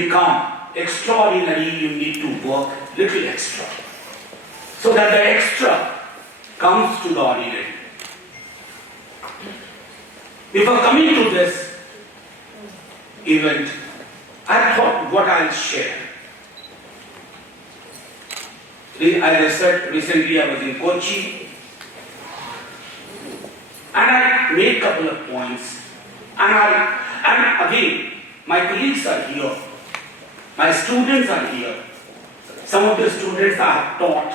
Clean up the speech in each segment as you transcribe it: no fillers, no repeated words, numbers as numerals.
become extraordinary, you need to work little extra. So that the extra comes to the ordinary. Before coming to this event, I thought what I'll share. As I said, recently I was in Kochi and I made a couple of points. And again, my colleagues are here, my students are here. Some of the students I have taught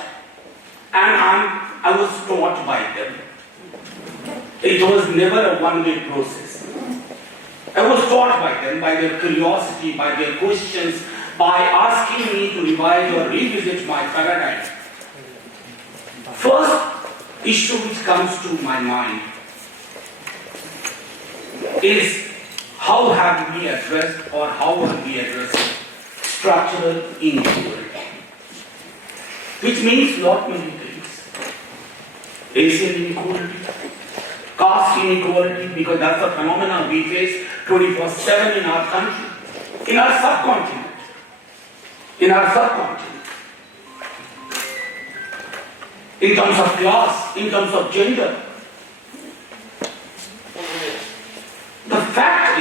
and I was taught by them. It was never a one-way process. I was taught by them, by their curiosity, by their questions, by asking me to revise or revisit my paradigm. First issue which comes to my mind is how have we addressed or how have we addressed structural inequality, which means lot many things. Racial inequality, caste inequality, because that's a phenomenon we face 24/7 in our country, in our subcontinent. In terms of class, in terms of gender. The fact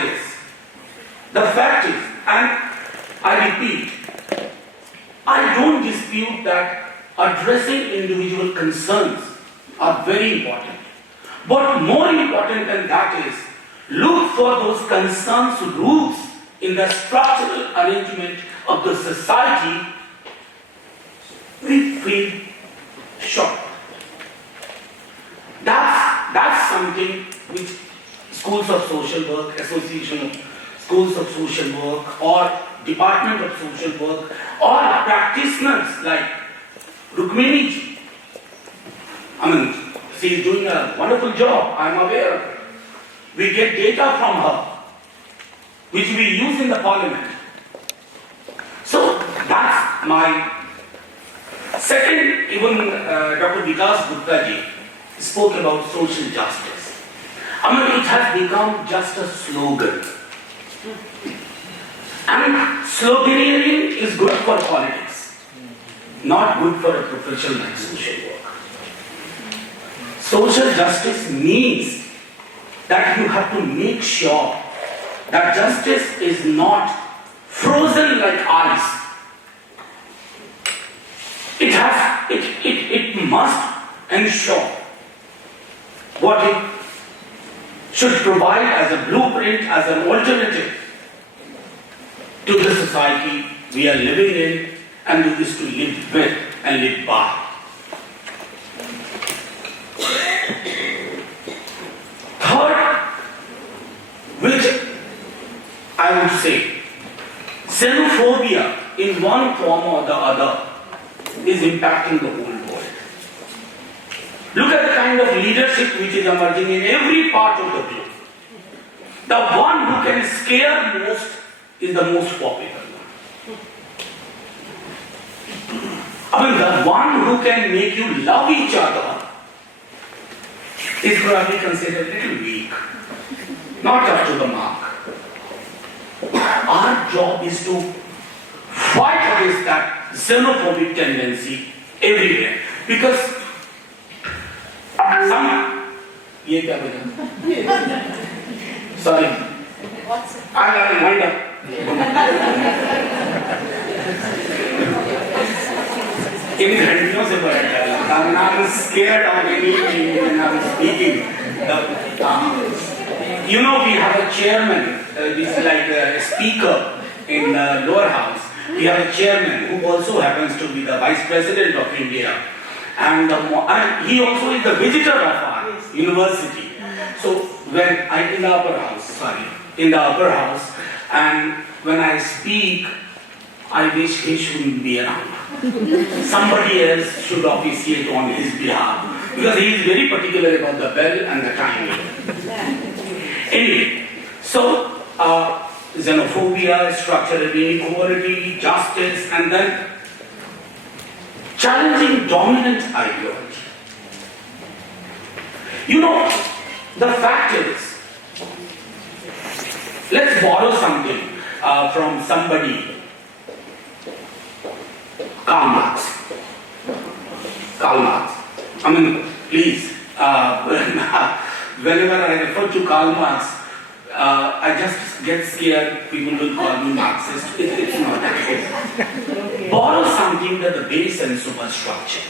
is, and I repeat, I don't dispute that addressing individual concerns are very important. But more important than that is, look for those concerns' roots in the structural arrangement of the society. We feel short. That's something which schools of social work, association of schools of social work, or department of social work, or practitioners like Rukmini ji. She is doing a wonderful job, I am aware of it. We get data from her, which we use in the parliament. So that's my second. Even Dr. Vikas Gupta ji spoke about social justice. It has become just a slogan. And sloganeering is good for politics, not good for a profession like social work. Social justice means that you have to make sure that justice is not frozen like ice. It must ensure what it should provide as a blueprint, as an alternative to the society we are living in and we wish to live with and live by. Third, which I would say, xenophobia in one form or the other is impacting the whole world. Look at the kind of leadership which is emerging in every part of the globe. The one who can scare most is the most popular one. The one who can make you love each other is probably considered a little weak, not up to the mark. Our job is to fight against that xenophobic tendency everywhere. Because sorry. I'll wind up. I'm scared of anything when I'm speaking. We have a chairman, this is like a speaker in the lower house. We have a chairman who also happens to be the vice president of India. And he also is the visitor of our university. So when I in the upper house, and when I speak, I wish he shouldn't be around. Somebody else should officiate on his behalf, because he is very particular about the bell and the timing. Anyway, so xenophobia, structural inequality, justice, and then challenging dominant ideology. The fact is, let's borrow something. from somebody. Karl Marx. I mean, please, whenever I refer to Karl Marx, I just get scared. People will call me Marxist. It's not that case. Borrow something at the base and superstructure.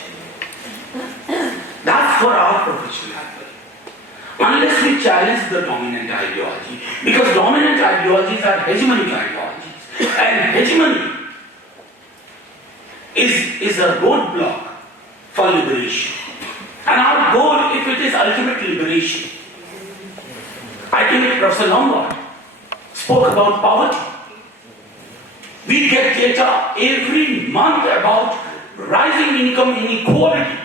That's for our profession as well. Unless we challenge the dominant ideology, because dominant ideologies are hegemonic ideologies, and hegemony is a roadblock for liberation. And our goal, if it is ultimate liberation, I think Professor Lombard spoke about poverty. We get data every month about rising income inequality.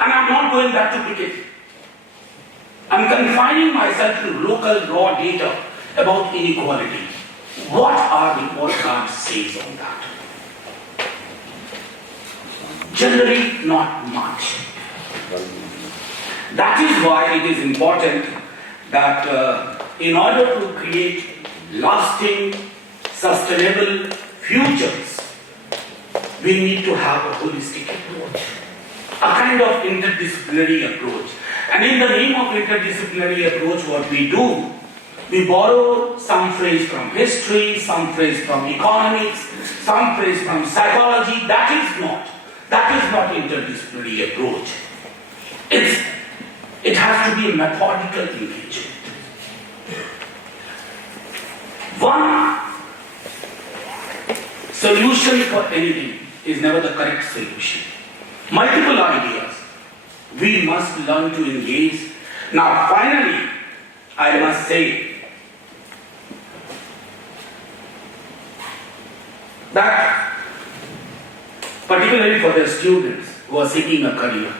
And I'm not going back to Piketty. I'm confining myself to local raw data about inequality. What our report card says on that? Generally, not much. That is why it is important that in order to create lasting, sustainable futures, we need to have a holistic approach, a kind of interdisciplinary approach. And in the name of interdisciplinary approach, what we do, we borrow some phrase from history, some phrase from economics, some phrase from psychology. That is not interdisciplinary approach. It has to be a methodical engagement. One solution for anything is never the correct solution. Multiple ideas. We must learn to engage. Now, finally, I must say that, particularly for the students who are seeking a career,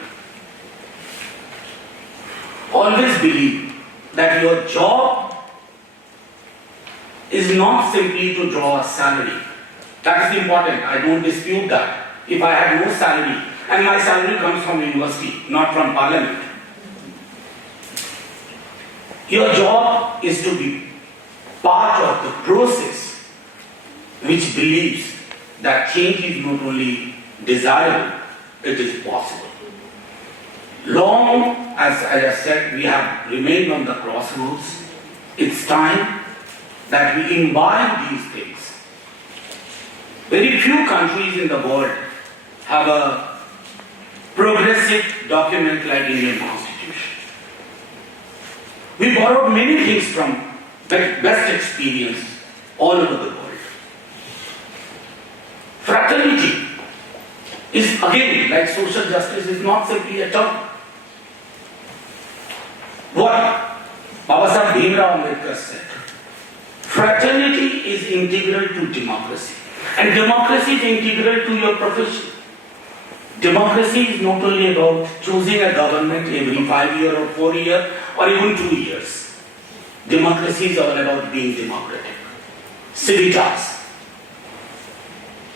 always believe that your job is not simply to draw a salary. That is important. I don't dispute that. If I have no salary, and my salary comes from university, not from parliament, your job is to be part of the process which believes that change is not only desirable, it is possible. Long as I said, we have remained on the crossroads, it's time that we imbibe these things. Very few countries in the world have a progressive document like Indian Constitution. We borrowed many things from best experience all over the world. Fraternity is, again, like social justice, is not simply a term. What Baba Sahib Bhimrao Ambedkar said, fraternity is integral to democracy, and democracy is integral to your profession. Democracy is not only about choosing a government every 5 years or 4 years or even 2 years. Democracy is all about being democratic. Civitas.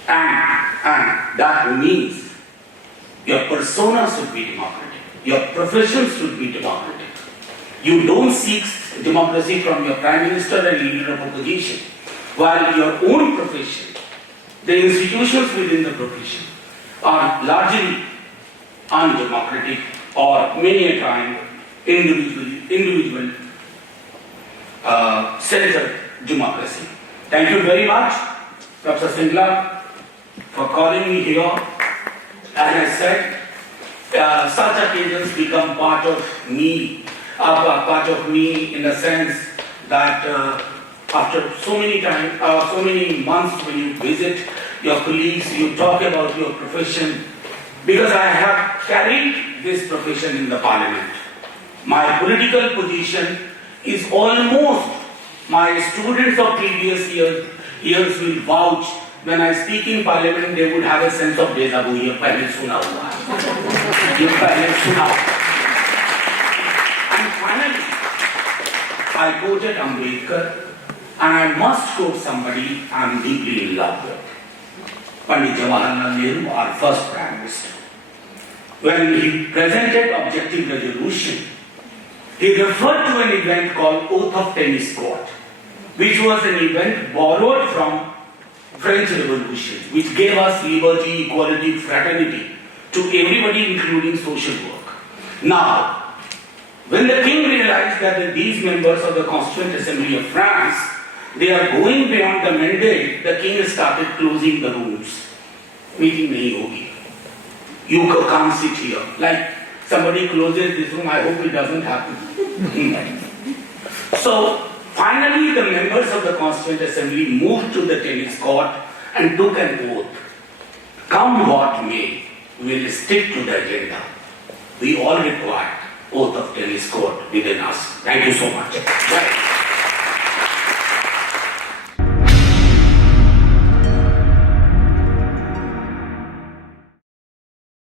And that means your persona should be democratic. Your profession should be democratic. You don't seek democracy from your Prime Minister and leader of opposition, while your own profession, the institutions within the profession, are largely undemocratic or many a time individual centered democracy. Thank you very much, Professor Singla, for calling me here. As I said, such occasions become part of me in the sense that after so many months when you visit your colleagues, you talk about your profession, because I have carried this profession in the parliament. My political position is almost, my students of previous years will vouch, when I speak in parliament, they would have a sense of déjà vu. ये पहले सुना हुआ है, ये पहले सुना हुआ है. And finally, I quoted Ambedkar, and I must quote somebody I am deeply in love with. Pandit Jawaharlal Nehru, our first Prime Minister. When he presented objective resolution, he referred to an event called Oath of Tennis Court. which was an event borrowed from French Revolution, which gave us liberty, equality, fraternity to everybody, including social work. Now, when the king realized that these members of the Constituent Assembly of France, they are going beyond the mandate, the king started closing the rooms. Meeting nahi hogi. You can't sit here. Like somebody closes this room, I hope it doesn't happen. So, finally the members of the Constituent Assembly moved to the tennis court and took an oath. Come what may, we will stick to the agenda. We all require oath of tennis court within us. Thank you so much. Right.